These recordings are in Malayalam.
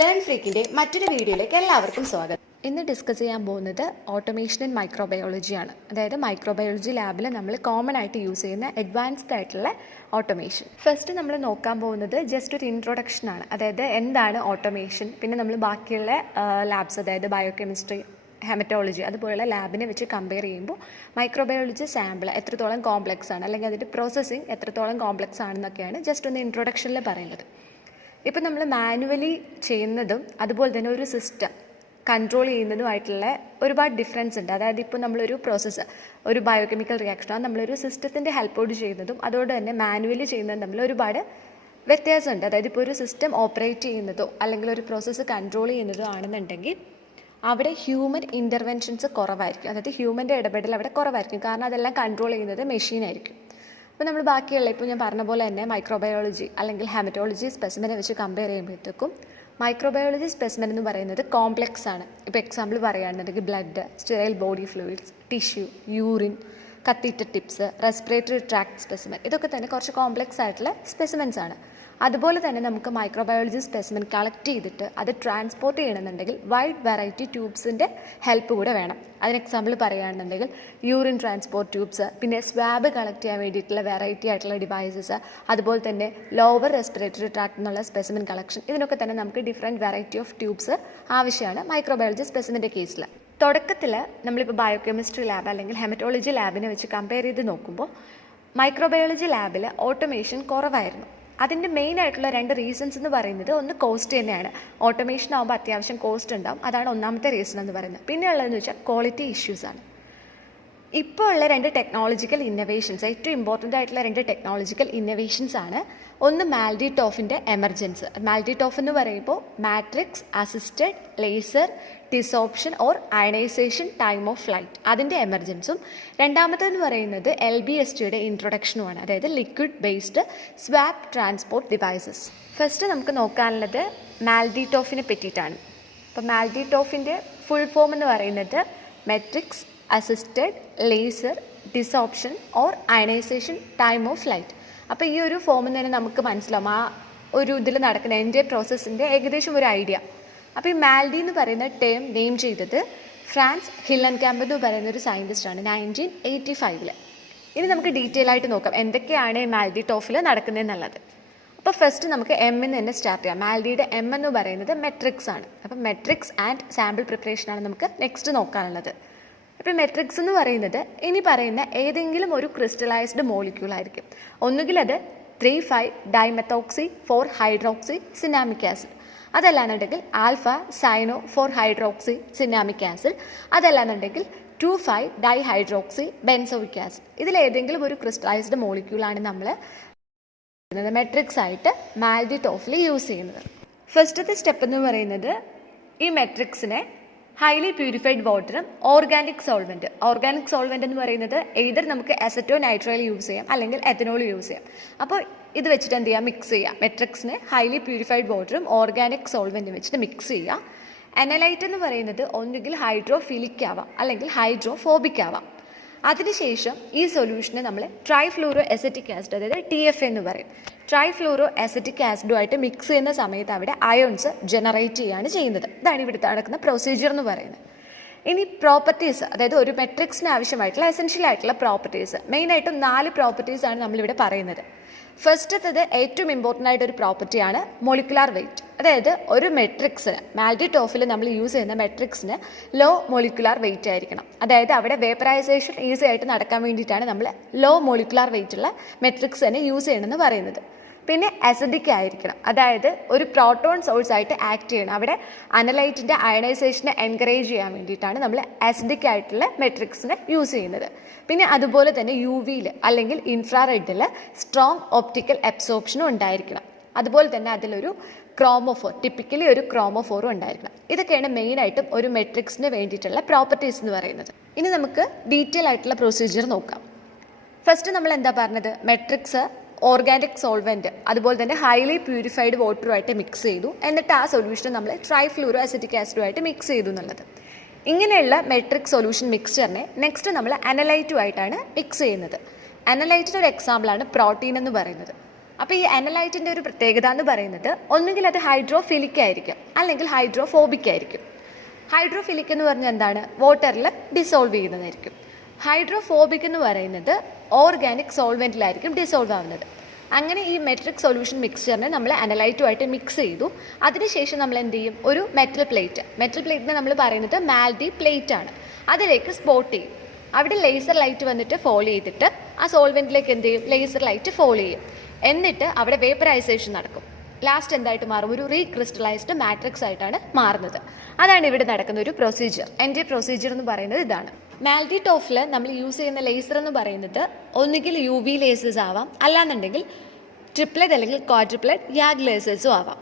ലേൺ ഫ്രീക്കിൻ്റെ മറ്റൊരു വീഡിയോയിലേക്ക് എല്ലാവർക്കും സ്വാഗതം. ഇന്ന് ഡിസ്കസ് ചെയ്യാൻ പോകുന്നത് ഓട്ടോമേഷൻ ഇൻ മൈക്രോബയോളജിയാണ്. അതായത് മൈക്രോബയോളജി ലാബിൽ നമ്മൾ കോമൺ ആയിട്ട് യൂസ് ചെയ്യുന്ന അഡ്വാൻസ്ഡ് ആയിട്ടുള്ള ഓട്ടോമേഷൻ. ഫസ്റ്റ് നമ്മൾ നോക്കാൻ പോകുന്നത് ജസ്റ്റ് ഒരു ഇൻട്രൊഡക്ഷൻ ആണ്. അതായത് എന്താണ് ഓട്ടോമേഷൻ, പിന്നെ നമ്മൾ ബാക്കിയുള്ള ലാബ്സ് അതായത് ബയോകെമിസ്ട്രി, ഹെമറ്റോളജി അതുപോലുള്ള ലാബിനെ വെച്ച് കമ്പയർ ചെയ്യുമ്പോൾ മൈക്രോബയോളജി സാമ്പിൾ എത്രത്തോളം കോംപ്ലക്സ് ആണ്, അല്ലെങ്കിൽ അതിൻ്റെ പ്രോസസ്സിങ് എത്രത്തോളം കോംപ്ലക്സ് ആണെന്നൊക്കെയാണ് ജസ്റ്റ് ഒന്ന് ഇൻട്രൊഡക്ഷനിൽ പറയുന്നത്. ഇപ്പം നമ്മൾ മാനുവലി ചെയ്യുന്നതും അതുപോലെ തന്നെ ഒരു സിസ്റ്റം കൺട്രോൾ ചെയ്യുന്നതുമായിട്ടുള്ള ഒരുപാട് ഡിഫറൻസ് ഉണ്ട്. അതായത് ഇപ്പോൾ നമ്മളൊരു പ്രോസസ്സ്, ഒരു ബയോകെമിക്കൽ റിയാക്ഷനോ നമ്മളൊരു സിസ്റ്റത്തിൻ്റെ ഹെൽപ്പോട് ചെയ്യുന്നതും അതുകൊണ്ട് തന്നെ മാനുവലി ചെയ്യുന്നതും തമ്മിൽ ഒരുപാട് വ്യത്യാസമുണ്ട്. അതായത് ഇപ്പോൾ ഒരു സിസ്റ്റം ഓപ്പറേറ്റ് ചെയ്യുന്നതോ അല്ലെങ്കിൽ ഒരു പ്രോസസ്സ് കൺട്രോൾ ചെയ്യുന്നതോ ആണെന്നുണ്ടെങ്കിൽ അവിടെ ഹ്യൂമൻ ഇൻ്റർവെൻഷൻസ് കുറവായിരിക്കും. അതായത് ഹ്യൂമൻ്റെ ഇടപെടൽ അവിടെ കുറവായിരിക്കും, കാരണം അതെല്ലാം കൺട്രോൾ ചെയ്യുന്നത് മെഷീനായിരിക്കും. അപ്പോൾ നമ്മൾ ബാക്കിയുള്ള ഇപ്പോൾ ഞാൻ പറഞ്ഞ പോലെ തന്നെ മൈക്രോബയോളജി അല്ലെങ്കിൽ ഹെമറ്റോളജി സ്പെസിമെനെ വെച്ച് കമ്പയർ ചെയ്യുമ്പോഴത്തേക്കും മൈക്രോബയോളജി സ്പെസിമെൻ എന്ന് പറയുന്നത് കോംപ്ലക്സ് ആണ്. ഇപ്പോൾ എക്സാമ്പിൾ പറയുകയാണെന്നുണ്ടെങ്കിൽ blood, sterile body fluids, tissue, urine, catheter tips, respiratory tract specimen, ഇതൊക്കെ തന്നെ കുറച്ച് കോംപ്ലക്സ് ആയിട്ടുള്ള സ്പെസിമെൻസ് ആണ്. അതുപോലെ തന്നെ നമുക്ക് മൈക്രോബയോളജി സ്പെസിമെൻ കളക്ട് ചെയ്തിട്ട് അത് ട്രാൻസ്പോർട്ട് ചെയ്യണമെന്നുണ്ടെങ്കിൽ വൈഡ് വെറൈറ്റി ട്യൂബ്സിൻ്റെ ഹെൽപ്പ് കൂടെ വേണം. അതിന് എക്സാമ്പിൾ പറയുകയാണെന്നുണ്ടെങ്കിൽ യൂറിൻ ട്രാൻസ്പോർട്ട് ട്യൂബ്സ്, പിന്നെ സ്വാബ് കളക്ട് ചെയ്യാൻ വേണ്ടിയിട്ടുള്ള വെറൈറ്റി ആയിട്ടുള്ള ഡിവൈസസ്, അതുപോലെ തന്നെ ലോവർ റെസ്പിറേറ്ററി ട്രാക്ട് എന്നുള്ള സ്പെസിമെൻ കളക്ഷൻ, ഇതിനൊക്കെ തന്നെ നമുക്ക് ഡിഫറെൻറ്റ് വെറൈറ്റി ഓഫ് ട്യൂബ്സ് ആവശ്യമാണ് മൈക്രോബയോളജി സ്പെസിമെൻ്റെ കേസിൽ. തുടക്കത്തിൽ നമ്മളിപ്പോൾ ബയോകെമിസ്ട്രി ലാബ് അല്ലെങ്കിൽ ഹെമറ്റോളജി ലാബിനെ വെച്ച് കമ്പയർ ചെയ്ത് നോക്കുമ്പോൾ മൈക്രോബയോളജി ലാബിൽ ഓട്ടോമേഷൻ കുറവായിരുന്നു. അതിൻ്റെ മെയിൻ ആയിട്ടുള്ള 2 റീസൺസ് എന്ന് പറയുന്നത്, ഒന്ന് കോസ്റ്റ് തന്നെയാണ്. ഓട്ടോമേഷൻ ആകുമ്പോൾ അത്യാവശ്യം കോസ്റ്റ് ഉണ്ടാവും, അതാണ് ഒന്നാമത്തെ റീസൺ എന്ന് പറയുന്നത്. പിന്നെ ഉള്ളതെന്ന് വെച്ചാൽ ക്വാളിറ്റി ഇഷ്യൂസാണ്. ഇപ്പോൾ ഉള്ള 2 ടെക്നോളജിക്കൽ ഇന്നൊവേഷൻസ്, ഏറ്റവും ഇമ്പോർട്ടൻ്റ് ആയിട്ടുള്ള 2 ടെക്നോളജിക്കൽ ഇന്നൊവേഷൻസ് ആണ്. ഒന്ന് മാൽഡിടോഫിൻ്റെ എമർജൻസ്. മാൽഡിടോഫ് എന്ന് പറയുമ്പോൾ matrix assisted laser desorption or ionisation time of flight, അതിൻ്റെ എമർജൻസും. രണ്ടാമത്തെന്ന് പറയുന്നത് LBSTയുടെ ഇൻട്രൊഡക്ഷനുമാണ്, അതായത് liquid based swab transport devices. First നമുക്ക് നോക്കാനുള്ളത് മാൽഡിടോഫിനെ പറ്റിയിട്ടാണ്. അപ്പോൾ മാൽഡിടോഫിൻ്റെ ഫുൾ ഫോം എന്ന് പറയുന്നത് matrix assisted laser desorption or ionisation time of flight. അപ്പോൾ ഈ ഒരു ഫോമിൽ നിന്ന് തന്നെ നമുക്ക് മനസ്സിലാവും ആ ഒരു ഇതിൽ നടക്കുന്ന എൻ്റെ പ്രോസസ്സിൻ്റെ ഏകദേശം ഒരു ഐഡിയ. അപ്പോൾ ഈ മാൽഡി എന്ന് പറയുന്ന ടേം നെയിം ചെയ്തത് ഫ്രാൻസ് ഹില്ലൻകാമ്പ് എന്ന് പറയുന്ന ഒരു സയൻറ്റിസ്റ്റാണ് 1985. ഇനി നമുക്ക് ഡീറ്റെയിൽ ആയിട്ട് നോക്കാം എന്തൊക്കെയാണ് മാൽഡിടോഫിൽ നടക്കുന്നതെന്നുള്ളത്. അപ്പോൾ ഫസ്റ്റ് നമുക്ക് എന്ന് തന്നെ സ്റ്റാർട്ട് ചെയ്യാം. മാൽഡിയുടെ എന്ന് പറയുന്നത് മെട്രിക്സ് ആണ്. അപ്പോൾ മെട്രിക്സ് ആൻഡ് സാമ്പിൾ പ്രിപ്പറേഷനാണ് നമുക്ക് നെക്സ്റ്റ് നോക്കാനുള്ളത്. അപ്പോൾ മെട്രിക്സ് എന്ന് പറയുന്നത് ഇനി പറയുന്ന ഏതെങ്കിലും ഒരു ക്രിസ്റ്റലൈസ്ഡ് മോളിക്യൂൾ ആയിരിക്കും. ഒന്നുകിൽ അത് 3,5-ഡൈമെത്തോക്സി 4-ഹൈഡ്രോക്സി സിനാമിക് ആസിഡ്, അതല്ലാന്നുണ്ടെങ്കിൽ ആൽഫ സൈനോ 4-ഹൈഡ്രോക്സി സിനാമിക് ആസിഡ്, അതല്ലാന്നുണ്ടെങ്കിൽ 2,5-ഡൈഹൈഡ്രോക്സി ബെൻസോയിക് ആസിഡ്. ഇതിലേതെങ്കിലും ഒരു ക്രിസ്റ്റലൈസ്ഡ് മോളിക്യൂളാണ് നമ്മൾ മെട്രിക്സ് ആയിട്ട് മാൽഡിടോഫിൽ യൂസ് ചെയ്യുന്നത്. ഫസ്റ്റത്തെ സ്റ്റെപ്പ് എന്ന് പറയുന്നത് ഈ മെട്രിക്സിനെ ഹൈലി പ്യൂരിഫൈഡ് വാട്ടറും ഓർഗാനിക് സോൾവെൻറ്റ് എന്ന് പറയുന്നത് എയ്തർ നമുക്ക് അസറ്റോ നൈട്രൈൽ യൂസ് ചെയ്യാം അല്ലെങ്കിൽ എഥനോൾ യൂസ് ചെയ്യാം. അപ്പോൾ ഇത് വെച്ചിട്ട് എന്ത് ചെയ്യാം, മിക്സ് ചെയ്യാം. മെട്രിക്സിനെ ഹൈലി പ്യൂരിഫൈഡ് വാട്ടറും ഓർഗാനിക് സോൾവെൻറ്റും വെച്ചിട്ട് മിക്സ് ചെയ്യുക. അനലൈറ്റ് എന്ന് പറയുന്നത് ഒന്നുകിൽ ഹൈഡ്രോഫിലിക് ആവാം അല്ലെങ്കിൽ ഹൈഡ്രോഫോബിക് ആവാം. അതിനുശേഷം ഈ സൊല്യൂഷനെ നമ്മൾ ട്രൈഫ്ലൂറോ അസറ്റിക് ആസിഡ്, അതായത് TFA എന്ന് പറയും, ട്രൈഫ്ലൂറോ അസറ്റിക് ആസിഡുമായിട്ട് മിക്സ് ചെയ്യുന്ന സമയത്ത് അവിടെ അയോൺസ് ജനറേറ്റ് ചെയ്യുകയാണ് ചെയ്യുന്നത്. ഇതാണ് ഇവിടുത്തെ നടക്കുന്ന പ്രൊസീജിയർ എന്ന് പറയുന്നത്. ഇനി പ്രോപ്പർട്ടീസ്, അതായത് ഒരു മെട്രിക്സിന് ആവശ്യമായിട്ടുള്ള എസെൻഷ്യൽ ആയിട്ടുള്ള പ്രോപ്പർട്ടീസ്, മെയിനായിട്ടും 4 പ്രോപ്പർട്ടീസാണ് നമ്മളിവിടെ പറയുന്നത്. ഫസ്റ്റത്തത് ഏറ്റവും ഇമ്പോർട്ടൻ്റ് ആയിട്ടൊരു പ്രോപ്പർട്ടിയാണ് മൊളിക്കുലാർ വെയ്റ്റ്. അതായത് ഒരു മെട്രിക്സിന്, മാൽഡിടോഫിൽ നമ്മൾ യൂസ് ചെയ്യുന്ന മെട്രിക്സിന് ലോ മൊളിക്കുലാർ വെയ്റ്റ് ആയിരിക്കണം. അതായത് അവിടെ വേപ്പറൈസേഷൻ ഈസി ആയിട്ട് നടക്കാൻ വേണ്ടിയിട്ടാണ് നമ്മൾ ലോ മൊളിക്കുലാർ വെയ്റ്റ് ഉള്ള മെട്രിക്സ് തന്നെ യൂസ് ചെയ്യണമെന്ന് പറയുന്നത്. പിന്നെ അസിഡിക് ആയിരിക്കണം, അതായത് ഒരു പ്രോട്ടോൺ സോഴ്സ് ആയിട്ട് ആക്ട് ചെയ്യണം. അവിടെ അനലൈറ്റിൻ്റെ അയണൈസേഷനെ എൻകറേജ് ചെയ്യാൻ വേണ്ടിയിട്ടാണ് നമ്മൾ അസിഡിക് ആയിട്ടുള്ള മെട്രിക്സിനെ യൂസ് ചെയ്യുന്നത്. പിന്നെ അതുപോലെ തന്നെ UVയിൽ അല്ലെങ്കിൽ ഇൻഫ്രാറെഡിൽ സ്ട്രോങ് ഓപ്റ്റിക്കൽ അബ്സോർപ്ഷനും ഉണ്ടായിരിക്കണം. അതുപോലെ തന്നെ അതിലൊരു ക്രോമോഫോർ, ടിപ്പിക്കലി ഒരു ക്രോമോഫോറും ഉണ്ടായിരിക്കണം. ഇതൊക്കെയാണ് മെയിനായിട്ടും ഒരു മെട്രിക്സിന് വേണ്ടിയിട്ടുള്ള പ്രോപ്പർട്ടീസ് എന്ന് പറയുന്നത്. ഇനി നമുക്ക് ഡീറ്റെയിൽ ആയിട്ടുള്ള പ്രൊസീജിയർ നോക്കാം. ഫസ്റ്റ് നമ്മൾ എന്താ പറഞ്ഞത്, മെട്രിക്സ് ഓർഗാനിക് സോൾവെൻറ്റ് അതുപോലെ തന്നെ ഹൈലി പ്യൂരിഫൈഡ് വാട്ടറുമായിട്ട് മിക്സ് ചെയ്തു, എന്നിട്ട് ആ സൊല്യൂഷൻ നമ്മൾ ട്രൈഫ്ലൂറോ അസറ്റിക് ആസിഡുമായിട്ട് മിക്സ് ചെയ്തു എന്നുള്ളത്. ഇങ്ങനെയുള്ള മെട്രിക് സൊല്യൂഷൻ മിക്സ്ചറിനെ നെക്സ്റ്റ് നമ്മൾ അനലൈറ്റുമായിട്ടാണ് മിക്സ് ചെയ്യുന്നത്. അനലൈറ്റിൻ്റെ ഒരു എക്സാമ്പിളാണ് പ്രോട്ടീൻ എന്ന് പറയുന്നത്. അപ്പോൾ ഈ അനലൈറ്റിൻ്റെ ഒരു പ്രത്യേകത എന്ന് പറയുന്നത് ഒന്നുകിൽ അത് ഹൈഡ്രോഫിലിക് ആയിരിക്കും അല്ലെങ്കിൽ ഹൈഡ്രോഫോബിക് ആയിരിക്കും. ഹൈഡ്രോഫിലിക് എന്ന് പറഞ്ഞാൽ എന്താണ്? വാട്ടറിൽ ഡിസോൾവ് ചെയ്യുന്നതായിരിക്കും. ഹൈഡ്രോഫോബിക് എന്ന് പറയുന്നത് ഓർഗാനിക് സോൾവെൻറ്റിലായിരിക്കും ഡിസോൾവ് ആവുന്നത്. അങ്ങനെ ഈ മെട്രിക് സൊല്യൂഷൻ മിക്സ്ചറിനെ നമ്മൾ അനലൈറ്റുമായിട്ട് മിക്സ് ചെയ്തു. അതിനുശേഷം നമ്മൾ എന്ത് ചെയ്യും? ഒരു മെറ്റൽ പ്ലേറ്റിനെ നമ്മൾ പറയുന്നത് മാൽഡി പ്ലേറ്റ് ആണ്. അതിലേക്ക് സ്പോട്ട് ചെയ്യും. അവിടെ ലേസർ ലൈറ്റ് വന്നിട്ട് ഫോൾ ചെയ്തിട്ട് ആ സോൾവെൻറ്റിലേക്ക് എന്ത് ചെയ്യും? ലേസർ ലൈറ്റ് ഫോൾ ചെയ്യും. എന്നിട്ട് അവിടെ വേപ്പറൈസേഷൻ നടക്കും. ലാസ്റ്റ് എന്തായിട്ട് മാറും? ഒരു റീക്രിസ്റ്റലൈസ്ഡ് മാട്രിക്സ് ആയിട്ടാണ് മാറുന്നത്. അതാണ് ഇവിടെ നടക്കുന്ന ഒരു പ്രൊസീജിയർ. എൻ്റെ പ്രൊസീജിയർ എന്ന് പറയുന്നത് ഇതാണ്. മാൽഡി ടോഫിൽ നമ്മൾ യൂസ് ചെയ്യുന്ന ലേസർ എന്ന് പറയുന്നത് ഒന്നുകിൽ UV ലേസേഴ്സ് ആവാം, അല്ലാന്നുണ്ടെങ്കിൽ ട്രിപ്ലെറ്റ് അല്ലെങ്കിൽ ക്വാഡ്രിപ്ലെറ്റ് യാഗ് ലേസേഴ്സും ആവാം.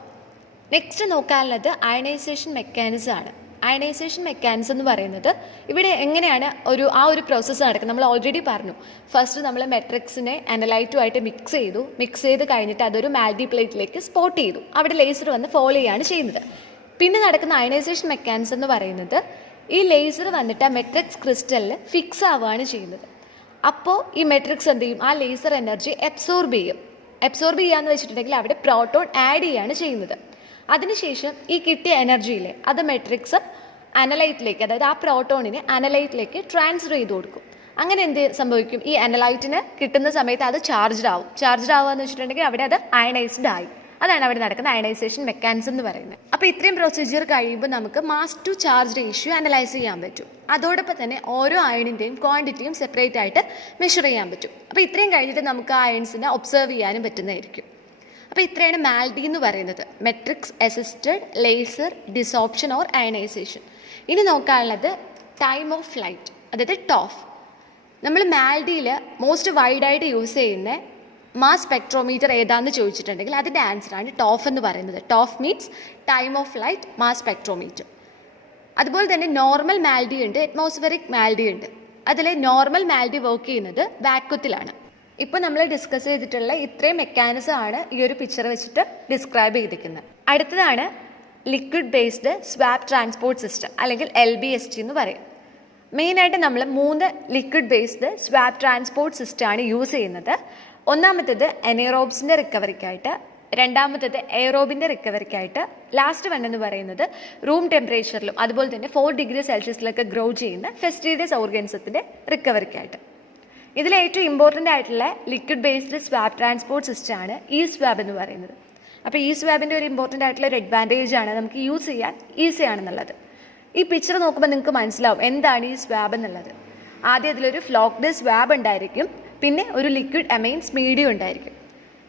നെക്സ്റ്റ് നോക്കാനുള്ളത് അയണൈസേഷൻ മെക്കാനിസം ആണ്. അയണൈസേഷൻ മെക്കാനിസം എന്ന് പറയുന്നത് ഇവിടെ എങ്ങനെയാണ് ആ ഒരു പ്രോസസ്സ് നടക്കുന്നത്? നമ്മൾ ഓൾറെഡി പറഞ്ഞു. ഫസ്റ്റ് നമ്മൾ മെട്രിക്സിനെ അനലൈറ്റുമായിട്ട് മിക്സ് ചെയ്ത് കഴിഞ്ഞിട്ട് അതൊരു മാൽഡി പ്ലേറ്റിലേക്ക് സ്പോട്ട് ചെയ്തു. അവിടെ ലേസർ വന്ന് ഫോളോ ചെയ്യാണ് ചെയ്യുന്നത്. പിന്നെ നടക്കുന്ന അയണൈസേഷൻ മെക്കാനിസം എന്ന് പറയുന്നത് ഈ ലേസർ വന്നിട്ട് ആ മെട്രിക്സ് ക്രിസ്റ്റലിൽ ഫിക്സ് ആവുകയാണ് ചെയ്യുന്നത്. അപ്പോൾ ഈ മെട്രിക്സ് എന്ത് ചെയ്യും? ആ ലേസർ എനർജി അബ്സോർബ് ചെയ്യാന്ന് വെച്ചിട്ടുണ്ടെങ്കിൽ അവിടെ പ്രോട്ടോൺ ആഡ് ചെയ്യാണ് ചെയ്യുന്നത്. അതിനുശേഷം ഈ കിട്ടിയ എനർജിയിലെ അത് മെട്രിക്സ് അനലൈറ്റിലേക്ക്, അതായത് ആ പ്രോട്ടോണിനെ അനലൈറ്റിലേക്ക് ട്രാൻസ്ഫർ ചെയ്ത് കൊടുക്കും. അങ്ങനെ എന്ത് സംഭവിക്കും? ഈ അനലൈറ്റിന് കിട്ടുന്ന സമയത്ത് അത് ചാർജ്ഡ് ആവുക എന്ന് വെച്ചിട്ടുണ്ടെങ്കിൽ അവിടെ അത് അയണൈസ്ഡ് ആയി. അതാണ് അവിടെ നടക്കുന്ന അയണൈസേഷൻ മെക്കാനിസം എന്ന് പറയുന്നത്. അപ്പോൾ ഇത്രയും പ്രൊസീജിയർ കഴിയുമ്പോൾ നമുക്ക് mass to charge ratio analyse ചെയ്യാൻ പറ്റും. അതോടൊപ്പം തന്നെ ഓരോ അയണിൻ്റെയും ക്വാണ്ടിറ്റിയും സെപ്പറേറ്റ് ആയിട്ട് മെഷർ ചെയ്യാൻ പറ്റും. അപ്പോൾ ഇത്രയും കഴിഞ്ഞിട്ട് നമുക്ക് ആ അയൺസിനെ ഒബ്സർവ് ചെയ്യാനും പറ്റുന്നതായിരിക്കും. അപ്പോൾ ഇത്രയാണ് മാൽഡി എന്ന് പറയുന്നത്, matrix assisted laser desorption or ionisation. ഇനി നോക്കാനുള്ളത് ടൈം ഓഫ് ഫ്ലൈറ്റ്, അതായത് ടോഫ്. നമ്മൾ മാൽഡിയിൽ മോസ്റ്റ് വൈഡായിട്ട് യൂസ് ചെയ്യുന്ന മാസ് സ്പെക്ട്രോമീറ്റർ ഏതാണെന്ന് ചോദിച്ചിട്ടുണ്ടെങ്കിൽ അതിൻ്റെ ആൻസറാണ് ടോഫ് എന്ന് പറയുന്നത്. TOF means time of flight mass spectrometer. അതുപോലെ തന്നെ നോർമൽ മാൽഡി ഉണ്ട്, അറ്റ്മോസ്ഫെറിക് മാൽഡി ഉണ്ട്. അതിൽ നോർമൽ മാൽഡി വർക്ക് ചെയ്യുന്നത് വാക്വത്തിലാണ്. ഇപ്പോൾ നമ്മൾ ഡിസ്കസ് ചെയ്തിട്ടുള്ള ഇത്രയും മെക്കാനിസം ആണ് ഈ ഒരു പിക്ചർ വെച്ചിട്ട് ഡിസ്ക്രൈബ് ചെയ്തിരിക്കുന്നത്. അടുത്തതാണ് liquid based swap transport system, അല്ലെങ്കിൽ LBST എന്ന് പറയും. മെയിനായിട്ട് നമ്മൾ 3 ലിക്വിഡ് ബേസ്ഡ് സ്വാപ്പ് ട്രാൻസ്പോർട്ട് സിസ്റ്റമാണ് യൂസ് ചെയ്യുന്നത്. ഒന്നാമത്തേത് എനേറോബ്സിൻ്റെ റിക്കവറിക്കായിട്ട്, രണ്ടാമത്തേത് എയറോബിൻ്റെ റിക്കവറിക്കായിട്ട്, ലാസ്റ്റ് വൺ എന്ന് പറയുന്നത് റൂം ടെമ്പറേച്ചറിലും അതുപോലെ തന്നെ 4 ഡിഗ്രി സെൽഷ്യസിലൊക്കെ ഗ്രോ ചെയ്യുന്ന ഫെസ്റ്റീരിയസ് ഓർഗാനിസത്തിൻ്റെ റിക്കവറിക്കായിട്ട്. ഇതിൽ ഏറ്റവും ഇമ്പോർട്ടൻ്റ് ആയിട്ടുള്ള ലിക്വിഡ് ബേസ്ഡ് സ്വാപ്പ് ട്രാൻസ്പോർട്ട് സിസ്റ്റമാണ് ഈ സ്വാബ് എന്ന് പറയുന്നത്. അപ്പോൾ ഈ സ്വാബിൻ്റെ ഒരു ഇമ്പോർട്ടൻ്റ് ആയിട്ടുള്ള ഒരു അഡ്വാൻറ്റേജ് ആണ് നമുക്ക് യൂസ് ചെയ്യാൻ ഈസി ആണെന്നുള്ളത്. ഈ പിക്ചർ നോക്കുമ്പോൾ നിങ്ങൾക്ക് മനസ്സിലാവും എന്താണ് ഈ സ്വാബ് എന്നുള്ളത്. ആദ്യം ഇതിലൊരു ഫ്ലോക്ക്ഡ് സ്വാബ് ഉണ്ടായിരിക്കും, പിന്നെ ഒരു ലിക്വിഡ് അമൈൻസ് മീഡിയം ഉണ്ടായിരിക്കും.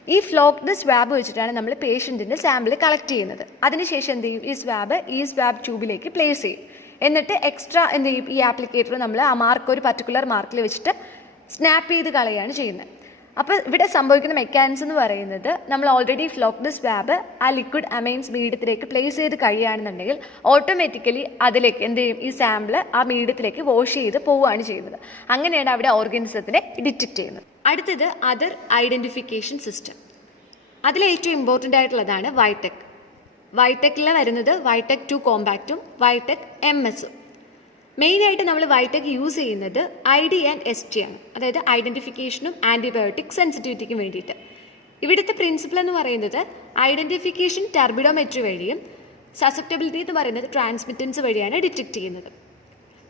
ഈ ഫ്ലോക്ക്ഡ് സ്വാബ് വെച്ചിട്ടാണ് നമ്മൾ പേഷ്യൻറ്റിൻ്റെ സാമ്പിൾ കളക്ട് ചെയ്യുന്നത്. അതിനുശേഷം എന്ത് ചെയ്യും? ഈ സ്വാബ് ട്യൂബിലേക്ക് പ്ലേസ് ചെയ്യും. എന്നിട്ട് എക്സ്ട്രാ എന്ത് ചെയ്യും? ഈ ആപ്ലിക്കേറ്റർ നമ്മൾ ആ മാർക്ക് ഒരു പർട്ടിക്കുലർ മാർക്കിൽ വെച്ചിട്ട് സ്നാപ്പ് ചെയ്ത് കളയാണ് ചെയ്യുന്നത്. അപ്പോൾ ഇവിടെ സംഭവിക്കുന്ന മെക്കാനിസം എന്ന് പറയുന്നത് നമ്മൾ ഓൾറെഡി ഫ്ലോക്ക്ഡ് സ്വാബ് ആ ലിക്വിഡ് അമൈൻസ് മീഡിയത്തിലേക്ക് പ്ലേസ് ചെയ്ത് കഴിയുകയാണെന്നുണ്ടെങ്കിൽ ഓട്ടോമാറ്റിക്കലി അതിലേക്ക് എന്ത് ചെയ്യും? ഈ സാമ്പിൾ ആ മീഡിയത്തിലേക്ക് വാഷ് ചെയ്ത് പോവുകയാണ് ചെയ്യുന്നത്. അങ്ങനെയാണ് അവിടെ ഓർഗാനിസത്തിനെ ഡിറ്റക്ട് ചെയ്യുന്നത്. അടുത്തത് അതർ ഐഡൻറ്റിഫിക്കേഷൻ സിസ്റ്റം. അതിൽ ഏറ്റവും ഇമ്പോർട്ടൻ്റ് ആയിട്ടുള്ളതാണ് വൈടെക്. വൈടെക്കിൽ വരുന്നത് വൈടെക് 2 കോമ്പാക്റ്റും വൈടെക് MS-ഉം. മെയിനായിട്ട് നമ്മൾ വൈടെക് യൂസ് ചെയ്യുന്നത് ID ആൻഡ് ST ആണ്, അതായത് ഐഡൻറ്റിഫിക്കേഷനും ആൻറ്റിബയോട്ടിക് സെൻസിറ്റിവിറ്റിക്കും വേണ്ടിയിട്ട്. ഇവിടുത്തെ പ്രിൻസിപ്പിൾ എന്ന് പറയുന്നത് ഐഡൻറ്റിഫിക്കേഷൻ ടർബിഡോമെട്രി വഴിയും സസെപ്റ്റബിലിറ്റി എന്ന് പറയുന്നത് ട്രാൻസ്മിറ്റൻസ് വഴിയാണ് ഡിറ്റക്ട് ചെയ്യുന്നത്.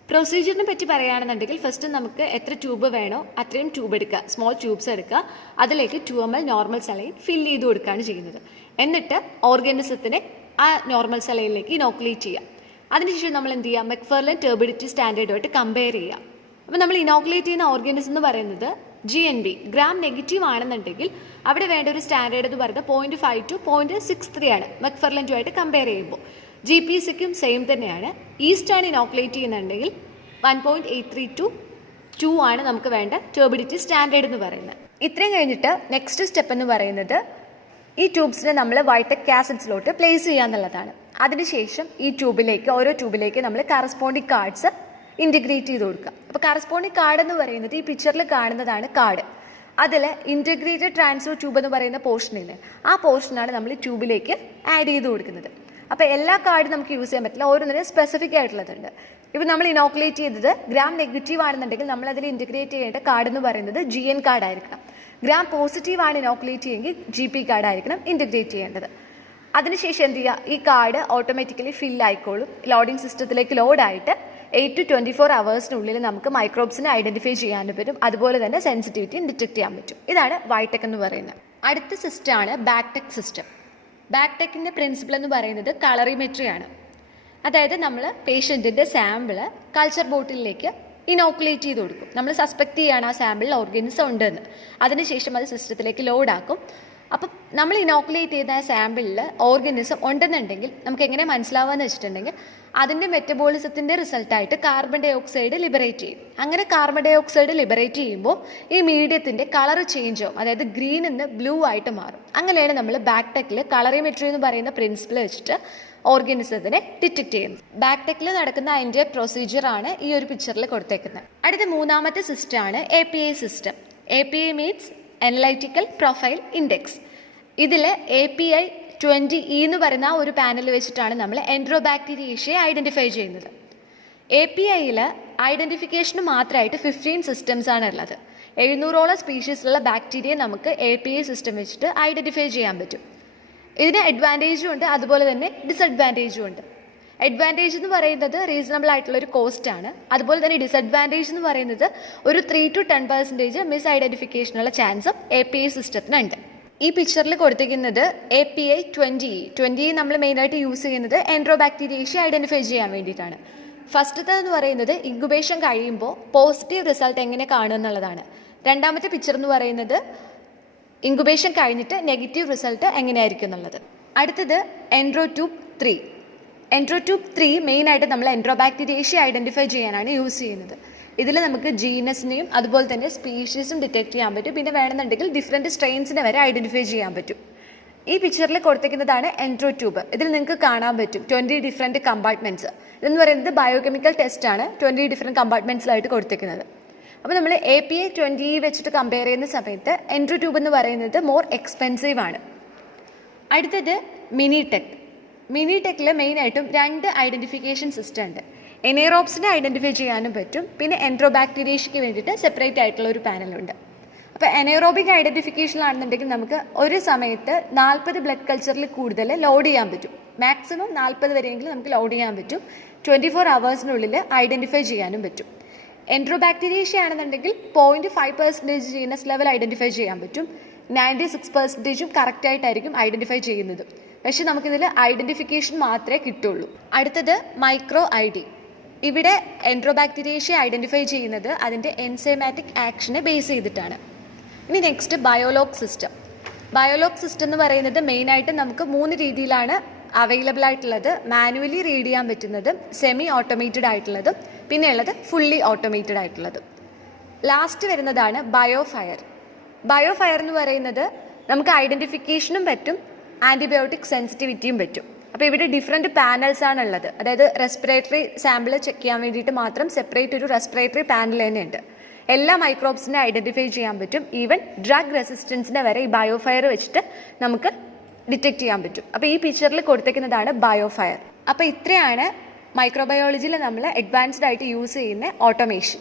പ്രൊസീജിയറിനെ പറ്റി പറയുകയാണെന്നുണ്ടെങ്കിൽ ഫസ്റ്റ് നമുക്ക് എത്ര ട്യൂബ് വേണോ അത്രയും ട്യൂബ് എടുക്കുക, സ്മോൾ ട്യൂബ്സ് എടുക്കുക, അതിലേക്ക് 2 ml നോർമൽ സലൈൻ ഫില്ല് ചെയ്ത് കൊടുക്കുകയാണ് ചെയ്യുന്നത്. എന്നിട്ട് ഓർഗാനിസത്തിനെ ആ നോർമൽ സലൈനിലേക്ക് ഇനോക്കുലേറ്റ് ചെയ്യുക. അതിനുശേഷം നമ്മൾ എന്ത് ചെയ്യുക? മെക്ഫെർലൻ ടർബിഡിറ്റി സ്റ്റാൻഡേർഡുമായിട്ട് കമ്പയർ ചെയ്യുക. അപ്പോൾ നമ്മൾ ഇനോക്കുലേറ്റ് ചെയ്യുന്ന ഓർഗാനിസം എന്ന് പറയുന്നത് GNB ഗ്രാം നെഗറ്റീവ് ആണെന്നുണ്ടെങ്കിൽ അവിടെ വേണ്ട ഒരു സ്റ്റാൻഡേർഡ് എന്ന് പറയുന്നത് 0.5 to 0.63 ആണ് മെക്ഫെർലൻറ്റുമായിട്ട് കമ്പയർ ചെയ്യുമ്പോൾ. GPCക്കും സെയിം തന്നെയാണ്. ഈസ്റ്റാണ് ഇനോക്കുലേറ്റ് ചെയ്യുന്നുണ്ടെങ്കിൽ 1.83 to 2 ആണ് നമുക്ക് വേണ്ട ടർബിഡിറ്റി സ്റ്റാൻഡേർഡ് എന്ന് പറയുന്നത്. ഇത്രയും കഴിഞ്ഞിട്ട് നെക്സ്റ്റ് സ്റ്റെപ്പ് എന്ന് പറയുന്നത് ഈ ട്യൂബ്സിനെ നമ്മൾ വൈടെക് കാസറ്റ്സിലോട്ട് പ്ലേസ് ചെയ്യുക എന്നുള്ളതാണ്. അതിനുശേഷം ഈ ഓരോ ട്യൂബിലേക്ക് നമ്മൾ കറസ്പോണ്ടിങ് കാർഡ്സ് ഇൻറ്റഗ്രേറ്റ് ചെയ്ത് കൊടുക്കുക. അപ്പോൾ കറസ്പോണ്ടിങ് കാർഡ് എന്ന് പറയുന്നത് ഈ പിക്ചറിൽ കാണുന്നതാണ് കാർഡ്. അതിൽ ഇൻറ്റഗ്രേറ്റഡ് ട്രാൻസ്ഫർ ട്യൂബ് എന്ന് പറയുന്ന പോർഷനില്ലേ, ആ പോർഷനാണ് നമ്മൾ ട്യൂബിലേക്ക് ആഡ് ചെയ്ത് കൊടുക്കുന്നത്. അപ്പോൾ എല്ലാ കാർഡും നമുക്ക് യൂസ് ചെയ്യാൻ പറ്റില്ല, ഓരോന്നിനും സ്പെസിഫിക് ആയിട്ടുള്ളതുണ്ട്. ഇപ്പോൾ നമ്മൾ ഇനോക്കുലേറ്റ് ചെയ്തത് ഗ്രാം നെഗറ്റീവ് ആണെന്നുണ്ടെങ്കിൽ നമ്മൾ അതിൽ ഇൻറ്റഗ്രേറ്റ് ചെയ്യേണ്ട കാർഡ് എന്ന് പറയുന്നത് GN കാർഡ് ആയിരിക്കണം. ഗ്രാം പോസിറ്റീവാണ് ഇനോക്കുലേറ്റ് ചെയ്യുമെങ്കിൽ GP കാർഡ് ആയിരിക്കണം ഇൻറ്റഗ്രേറ്റ് ചെയ്യേണ്ടത്. അതിനുശേഷം എന്ത് ചെയ്യുക, ഈ കാർഡ് ഓട്ടോമാറ്റിക്കലി ഫില്ലായിക്കോളും. ലോഡിംഗ് സിസ്റ്റത്തിലേക്ക് ലോഡായിട്ട് 8 to 24 hours നമുക്ക് മൈക്രോബ്സിനെ ഐഡൻറ്റിഫൈ ചെയ്യാനും പറ്റും. അതുപോലെ തന്നെ സെൻസിറ്റിവിറ്റിയും ഡിറ്റക്ട് ചെയ്യാൻ പറ്റും. ഇതാണ് വൈടെക് എന്ന് പറയുന്നത്. അടുത്ത സിസ്റ്റമാണ് ബാക്ടെക് സിസ്റ്റം. ബാക്ടെക്കിൻ്റെ പ്രിൻസിപ്പിൾ എന്ന് പറയുന്നത് കളറിമെട്രി ആണ്. അതായത് നമ്മൾ പേഷ്യൻറ്റിൻ്റെ സാമ്പിള് കൾച്ചർ ബോട്ടിലേക്ക് ഇനോക്കുലേറ്റ് ചെയ്ത് കൊടുക്കും. നമ്മൾ സസ്പെക്ട് ചെയ്യുകയാണ് ആ സാമ്പിളിൽ ഓർഗാനിസം ഉണ്ടെന്ന്. അതിനുശേഷം അത് സിസ്റ്റത്തിലേക്ക് ലോഡാക്കും. അപ്പം നമ്മൾ ഇനോക്കുലേറ്റ് ചെയ്ത സാമ്പിളിൽ ഓർഗാനിസം ഉണ്ടെന്നുണ്ടെങ്കിൽ നമുക്ക് എങ്ങനെ മനസ്സിലാവുകയെന്ന് വെച്ചിട്ടുണ്ടെങ്കിൽ അതിൻ്റെ മെറ്റബോളിസത്തിൻ്റെ റിസൾട്ടായിട്ട് കാർബൺ ഡൈ ഓക്സൈഡ് ലിബറേറ്റ് ചെയ്യും. അങ്ങനെ കാർബൺ ഡൈ ഓക്സൈഡ് ലിബറേറ്റ് ചെയ്യുമ്പോൾ ഈ മീഡിയത്തിൻ്റെ കളർ ചേഞ്ച് ആവും. അതായത് ഗ്രീനിൽ നിന്ന് ബ്ലൂ ആയിട്ട് മാറും. അങ്ങനെയാണ് നമ്മൾ ബാക്ടെക്കിൽ കളറിമെട്രി എന്ന് പറയുന്ന പ്രിൻസിപ്പിൾ വെച്ചിട്ട് ഓർഗാനിസത്തിനെ ഡിറ്റക്ട് ചെയ്യുന്നത്. ബാക്ടെക്കിൽ നടക്കുന്ന അതിൻ്റെ പ്രൊസീജിയറാണ് ഈ ഒരു പിക്ചറിൽ കൊടുത്തേക്കുന്നത്. അടുത്ത മൂന്നാമത്തെ സിസ്റ്റമാണ് API system. API means analytical profile index. ഇതിൽ API 20E എന്ന് പറയുന്ന ഒരു പാനൽ വെച്ചിട്ടാണ് നമ്മൾ എൻട്രോബാക്ടീരിയേഷ്യയെ ഐഡൻറ്റിഫൈ ചെയ്യുന്നത്. APIയിൽ ഐഡൻറ്റിഫിക്കേഷന് മാത്രമായിട്ട് 15 സിസ്റ്റംസ് ആണ് ഉള്ളത്. 700ഓളം സ്പീഷീസിലുള്ള ബാക്ടീരിയയെ നമുക്ക് API സിസ്റ്റം വെച്ചിട്ട് ഐഡൻറ്റിഫൈ ചെയ്യാൻ പറ്റും. ഇതിന് അഡ്വാൻറ്റേജും ഉണ്ട്, അതുപോലെ തന്നെ ഡിസഡ്വാൻറ്റേജും ഉണ്ട്. അഡ്വാൻറ്റേജ് എന്ന് പറയുന്നത് റീസണബിൾ ആയിട്ടുള്ളൊരു കോസ്റ്റ് ആണ്. അതുപോലെ തന്നെ ഡിസഡ്വാൻറ്റേജ് എന്ന് പറയുന്നത് ഒരു 3 to 10% മിസ് ഐഡൻറ്റിഫിക്കേഷനുള്ള ചാൻസും API സിസ്റ്റത്തിനുണ്ട്. ഈ പിക്ചറിൽ കൊടുത്തിരിക്കുന്നത് API 20E നമ്മൾ മെയിനായിട്ട് യൂസ് ചെയ്യുന്നത് എൻട്രോബാക്ടീരിയേഷ്യ ഐഡൻറ്റിഫൈ ചെയ്യാൻ വേണ്ടിയിട്ടാണ്. ഫസ്റ്റത്തേതെന്ന് പറയുന്നത് ഇൻക്യുബേഷൻ കഴിയുമ്പോൾ പോസിറ്റീവ് റിസൾട്ട് എങ്ങനെ കാണും എന്നുള്ളതാണ്. രണ്ടാമത്തെ പിക്ചർ എന്ന് പറയുന്നത് ഇൻക്യുബേഷൻ കഴിഞ്ഞിട്ട് നെഗറ്റീവ് റിസൾട്ട് എങ്ങനെയായിരിക്കും എന്നുള്ളത്. അടുത്തത് എൻട്രോട്യൂബ് 3. എൻട്രോട്യൂബ് 3 മെയിനായിട്ട് നമ്മൾ എൻട്രോബാക്ടീരിയേഷ്യ ഐഡൻറ്റിഫൈ ചെയ്യാനാണ് യൂസ് ചെയ്യുന്നത്. ഇതിൽ നമുക്ക് ജീനസിനെയും അതുപോലെ തന്നെ സ്പീഷീസും ഡിറ്റക്ട് ചെയ്യാൻ പറ്റും. പിന്നെ വേണമെന്നുണ്ടെങ്കിൽ ഡിഫറെൻറ്റ് സ്ട്രെയിൻസിനെ വരെ ഐഡൻറ്റിഫൈ ചെയ്യാൻ പറ്റും. ഈ പിക്ചറിൽ കൊടുത്തിരിക്കുന്നതാണ് എൻട്രോട്യൂബ്. ഇതിൽ നിങ്ങൾക്ക് കാണാൻ പറ്റും 20 ഡിഫറെൻറ്റ് കമ്പാർട്ട്മെൻറ്റ്സ്. ഇതെന്ന് പറയുന്നത് ബയോകെമിക്കൽ ടെസ്റ്റാണ് 20 ഡിഫറെൻറ്റ് കമ്പാർട്ട്മെൻറ്റ്സിലായിട്ട് കൊടുത്തിരിക്കുന്നത്. അപ്പോൾ നമ്മൾ API 20E വെച്ചിട്ട് കമ്പയർ ചെയ്യുന്ന സമയത്ത് എൻട്രോട്യൂബ് എന്ന് പറയുന്നത് മോർ എക്സ്പെൻസീവ് ആണ്. അടുത്തത് മിനിടെക്കിൽ മെയിനായിട്ടും 2 ഐഡൻറ്റിഫിക്കേഷൻ സിസ്റ്റം ഉണ്ട്. എനേറോബ്സിനെ ഐഡൻറ്റിഫൈ ചെയ്യാനും പറ്റും. പിന്നെ എൻട്രോബാക്ടീരിയേഷ്യയ്ക്ക് വേണ്ടിയിട്ട് സെപ്പറേറ്റ് ആയിട്ടുള്ള ഒരു പാനലുണ്ട്. അപ്പോൾ എനേറോബിക് ഐഡൻറ്റിഫിക്കേഷനിലാണെന്നുണ്ടെങ്കിൽ നമുക്ക് ഒരു സമയത്ത് 40 ബ്ലഡ് കൾച്ചറിൽ കൂടുതൽ ലോഡ് ചെയ്യാൻ പറ്റും. മാക്സിമം 40 വരെയെങ്കിലും നമുക്ക് ലോഡ് ചെയ്യാൻ പറ്റും. 24 hours ഐഡൻറ്റിഫൈ ചെയ്യാനും പറ്റും. എൻട്രോബാക്ടീരിയേഷ്യ ആണെന്നുണ്ടെങ്കിൽ 0.5% ജീനസ് ലെവൽ ഐഡൻറ്റിഫൈ ചെയ്യാൻ പറ്റും. 96% കറക്റ്റായിട്ടായിരിക്കും ഐഡൻറ്റിഫൈ ചെയ്യുന്നത്. പക്ഷെ നമുക്കിതിൽ ഐഡൻറ്റിഫിക്കേഷൻ മാത്രമേ കിട്ടുള്ളൂ. അടുത്തത് മൈക്രോ ID. ഇവിടെ എൻട്രോബാക്ടീരിയേഷ്യ ഐഡൻറ്റിഫൈ ചെയ്യുന്നത് അതിൻ്റെ എൻസൈമാറ്റിക് ആക്ഷനെ ബേസ് ചെയ്തിട്ടാണ്. ഇനി നെക്സ്റ്റ് ബയോലോഗ് സിസ്റ്റം എന്ന് പറയുന്നത് മെയിനായിട്ട് നമുക്ക് 3 രീതിയിലാണ് അവൈലബിൾ ആയിട്ടുള്ളത്. മാനുവലി റീഡ് ചെയ്യാൻ പറ്റുന്നതും, സെമി ഓട്ടോമേറ്റഡ് ആയിട്ടുള്ളതും, പിന്നെ ഉള്ളത് ഫുള്ളി ഓട്ടോമേറ്റഡ് ആയിട്ടുള്ളതും. ലാസ്റ്റ് വരുന്നതാണ് ബയോഫയർ എന്ന് പറയുന്നത് നമുക്ക് ഐഡൻറ്റിഫിക്കേഷനും പറ്റും, ആൻറ്റിബയോട്ടിക് സെൻസിറ്റിവിറ്റിയും പറ്റും. അപ്പോൾ ഇവിടെ ഡിഫറെൻറ്റ് പാനൽസ് ആണുള്ളത്. അതായത് റെസ്പിറേറ്ററി സാമ്പിൾ ചെക്ക് ചെയ്യാൻ വേണ്ടിയിട്ട് മാത്രം സെപ്പറേറ്റ് ഒരു റെസ്പിറേറ്ററി പാനൽ തന്നെയുണ്ട്. എല്ലാ മൈക്രോബ്സിനെ ഐഡൻറ്റിഫൈ ചെയ്യാൻ പറ്റും. ഈവൻ ഡ്രഗ് റെസിസ്റ്റൻസിനെ വരെ ഈ ബയോഫയർ വെച്ചിട്ട് നമുക്ക് ഡിറ്റക്ട് ചെയ്യാൻ പറ്റും. അപ്പോൾ ഈ പിക്ചറിൽ കൊടുത്തേക്കുന്നതാണ് ബയോഫയർ. അപ്പോൾ ഇത്രയാണ് മൈക്രോബയോളജിയിൽ നമ്മൾ അഡ്വാൻസ്ഡ് ആയിട്ട് യൂസ് ചെയ്യുന്ന ഓട്ടോമേഷൻ.